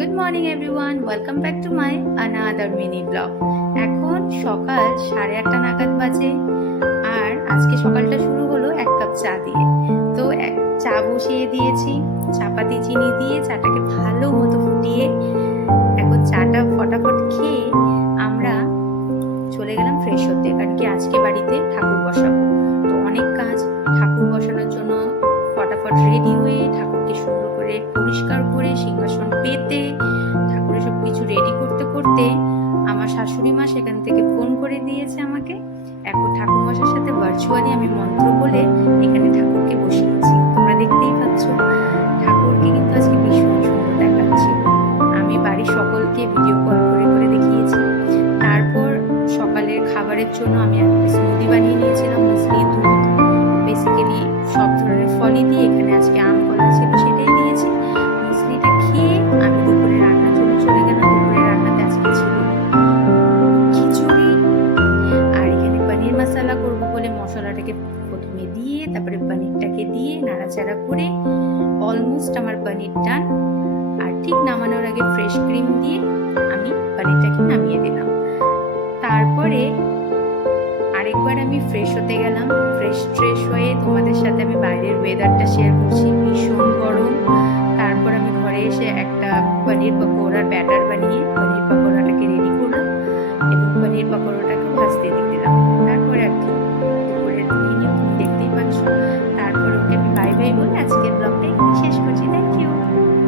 Good morning everyone, welcome back to my another mini blog. এখন সকাল 8:30 নাগাদ বাজে, আর আজকে সকালটা শুরু হলো 1 কাপ চা দিয়ে। তো চা বসিয়ে দিয়েছি, চাপাতি চিনি দিয়ে চাটাকে ভালো মতো ফুটিয়ে এখন চাটা ফটাফট খেয়ে আমরা চলে গেলাম ফ্রেশ হতে, কারণ কি আজকে বাড়িতে ঠাকুর বসাবো। তো অনেক কাজ, ঠাকুর বসানোর জন্য ফটাফট রেডি হয়ে ঠাকুরকে সুন্দর করে পরিষ্কার করে সিংহাসন পেতে ঠাকুরের সব কিছু রেডি করতে করতে আমার শাশুড়ি মা সেখান থেকে ফোন করে দিয়েছে আমাকে। এখন ঠাকুর মশার সাথে ভার্চুয়ালি আমি মন্ত্র বলে এখানে ঠাকুরকে বসিয়েছি। তোমরা দেখতেই পাচ্ছ ঠাকুরকে কিন্তু আজকে ভীষণ সুন্দর দেখাচ্ছে। আমি বাড়ির সকলকে ভিডিও কল করে করে দেখিয়েছি। তারপর সকালের খাবারের জন্য আমি একটা স্মুদি বানিয়ে নিয়েছিলাম, মুসলি, দুধ, বেসিক্যালি সব ধরনের ফলই দিয়ে। এখানে আজকে আম কলা ছিল, সেটাই দিয়েছি। মুসলিটা খেয়ে আমি দুপুরে রান্নার জন্য চলে গেলাম। দুপুরে রান্নাতে আজকে ছিল খিচুড়ি, আর এখানে পনির মশলা করবো বলে মশলাটাকে প্রথমে দিয়ে তারপরে পনিরটাকে দিয়ে নাড়াচাড়া করে অলমোস্ট আমার পনির ডান। আর ঠিক নামানোর আগে ফ্রেশ ক্রিম দিয়ে আমি পনিরটাকে নামিয়ে দিলাম। তারপরে আরেকবার আমি ফ্রেশ হতে গেলাম। ফ্রেশ হয়ে তোমাদের সাথে আমি বাইরের ওয়েদারটা শেয়ার করছি, ভীষণ গরম। তারপর আমি ঘরে এসে একটা পনির পকোড়ার ব্যাটার বানিয়ে